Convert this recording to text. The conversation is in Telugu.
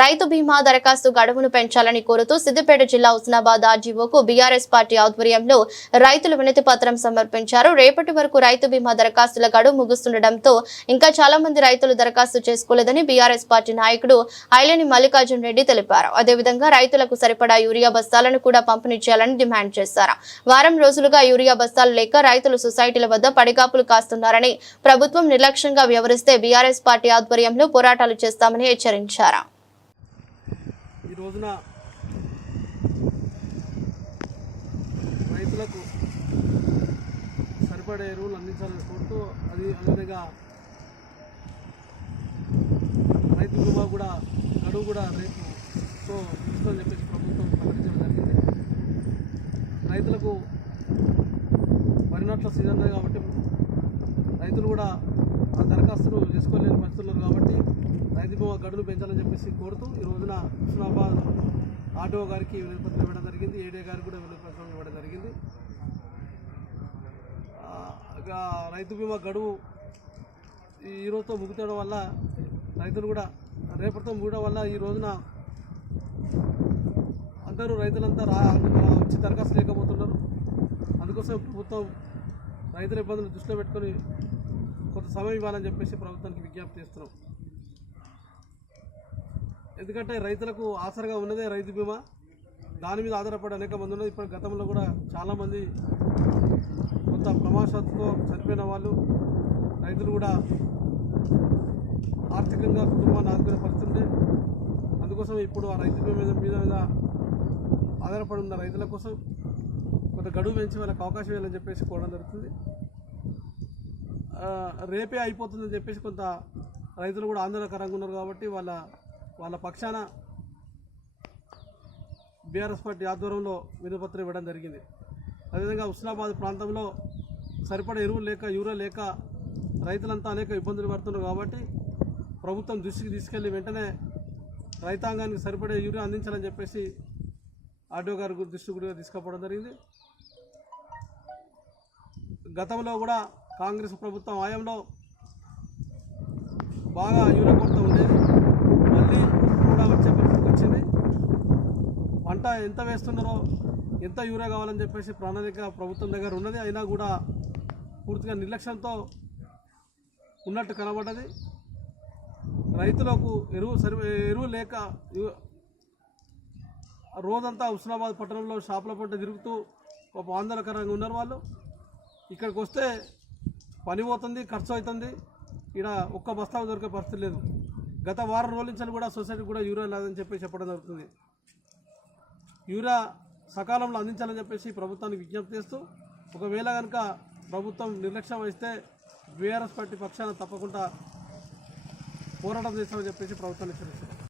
రైతు బీమా దరఖాస్తు గడువును పెంచాలని కోరుతూ సిద్దిపేట జిల్లా హుస్నాబాద్ ఆర్జీఓకు బీఆర్ఎస్ పార్టీ ఆధ్వర్యంలో రైతులు వినతి పత్రం సమర్పించారు. రేపటి వరకు రైతు బీమా దరఖాస్తుల గడువు ముగుస్తుండటంతో ఇంకా చాలా మంది రైతులు దరఖాస్తు చేసుకోలేదని బీఆర్ఎస్ పార్టీ నాయకుడు ఐలేని మల్లికార్జున్ రెడ్డి తెలిపారు. అదేవిధంగా రైతులకు సరిపడా యూరియా బస్తాలను కూడా పంపిణీ చేయాలని డిమాండ్ చేశారు. వారం రోజులుగా యూరియా బస్తాలు లేక రైతులు సొసైటీల వద్ద పడిగాపులు కాస్తున్నారని ప్రభుత్వం నిర్లక్ష్యంగా వ్యవహరిస్తే బీఆర్ఎస్ పార్టీ ఆధ్వర్యంలో పోరాటాలు చేస్తామని హెచ్చరించారు. ఈ రోజున రైతులకు సరిపడే ఎరువులు అందించాలని కోరుతూ అది అదేవిధంగా రైతు బీమా కూడా గడువు కూడా రేపు సో ఇస్తుందని చెప్పేసి ప్రభుత్వం ప్రకటించడం జరిగింది. రైతులకు వరి సీజన్ కాబట్టి రైతులు కూడా ఆ దరఖాస్తులు చేసుకోలేని పరిస్థితులు కాబట్టి రైతు బీమా గడులు పెంచాలని చెప్పేసి కోరుతూ ఈ రోజున హుస్నాబాద్ ఆటో గారికి వినతిపత్రం ఇవ్వడం జరిగింది. ఏడే గారికి కూడా వినతిపత్రం ఇవ్వడం జరిగింది. రైతు బీమా గడువు ఈ ఈ రోజుతో ముగితడం వల్ల రైతులు కూడా రేపటితో ముగడం వల్ల ఈ రోజున అందరూ రైతులంతా రా వచ్చి దరఖాస్తు లేకపోతున్నారు. అందుకోసం ప్రభుత్వం రైతుల ఇబ్బందులు దృష్టిలో పెట్టుకొని కొంత సమయం ఇవ్వాలని చెప్పేసి ప్రభుత్వానికి విజ్ఞప్తి చేస్తున్నాం. ఎందుకంటే రైతులకు ఆసరగా ఉన్నదే రైతు బీమా. దాని మీద ఆధారపడి అనేక మంది ఉన్నారు. ఇప్పుడు గతంలో కూడా చాలామంది కొంత ప్రమాదవశాత్తుతో చనిపోయిన వాళ్ళు రైతులు కూడా ఆర్థికంగా కుటుంబాన్ని ఆదుకునే పరిస్థితి అందుకోసం ఇప్పుడు ఆ రైతు బీమా మీద మీద మీద ఆధారపడి ఉన్న రైతుల కోసం కొంత గడువు పెంచి వాళ్ళకి అవకాశం ఇవ్వాలని చెప్పేసి కోవడం జరుగుతుంది. రేపే అయిపోతుందని చెప్పేసి కొంత రైతులు కూడా ఆందోళనకరంగా ఉన్నారు కాబట్టి వాళ్ళ వాళ్ళ పక్షాన బీఆర్ఎస్ పార్టీ ఆధ్వర్యంలో వినపత్రం ఇవ్వడం జరిగింది. అదేవిధంగా హుస్నాబాద్ ప్రాంతంలో సరిపడ ఎరువులు లేక యూరియా లేక రైతులంతా అనేక ఇబ్బందులు పడుతున్నారు కాబట్టి ప్రభుత్వం దృష్టికి తీసుకెళ్ళి వెంటనే రైతాంగానికి సరిపడే యూరియా అందించాలని చెప్పేసి ఆర్డీఓ గారి దృష్టి కూడా తీసుకుపోవడం జరిగింది. గతంలో కూడా కాంగ్రెస్ ప్రభుత్వం హయాంలో బాగా యూరియా కొరత ఉండేది మళ్ళీ కూడా వచ్చే పరిస్థితికి వచ్చింది పంట ఎంత వేస్తున్నారో ఎంత యూరియా కావాలని చెప్పేసి ప్రణాళిక ప్రభుత్వం దగ్గర ఉన్నది. అయినా కూడా పూర్తిగా నిర్లక్ష్యంతో ఉన్నట్టు కనబడ్డది. రైతులకు ఎరువు సరి ఎరువు లేక రోజంతా హుస్నాబాద్ పట్టణంలో షాపుల పంట తిరుగుతూ ఒక ఆందోళనకరంగా ఉన్నారు వాళ్ళు. ఇక్కడికి వస్తే పని పోతుంది ఖర్చు అవుతుంది. ఇక్కడ ఒక్క బస్తా దొరికే పరిస్థితి లేదు. గత వారం రోజుల నుంచి కూడా సొసైటీ కూడా యూరియా లేదని చెప్పి చెప్పడం జరుగుతుంది. యూరియా సకాలంలో అందించాలని చెప్పేసి ప్రభుత్వానికి విజ్ఞప్తి చేస్తూ ఒకవేళ కనుక ప్రభుత్వం నిర్లక్ష్యం వహిస్తే బీఆర్ఎస్ పార్టీ పక్షాన తప్పకుండా పోరాటం చేస్తామని చెప్పేసి ప్రభుత్వాన్ని హెచ్చరిస్తుంది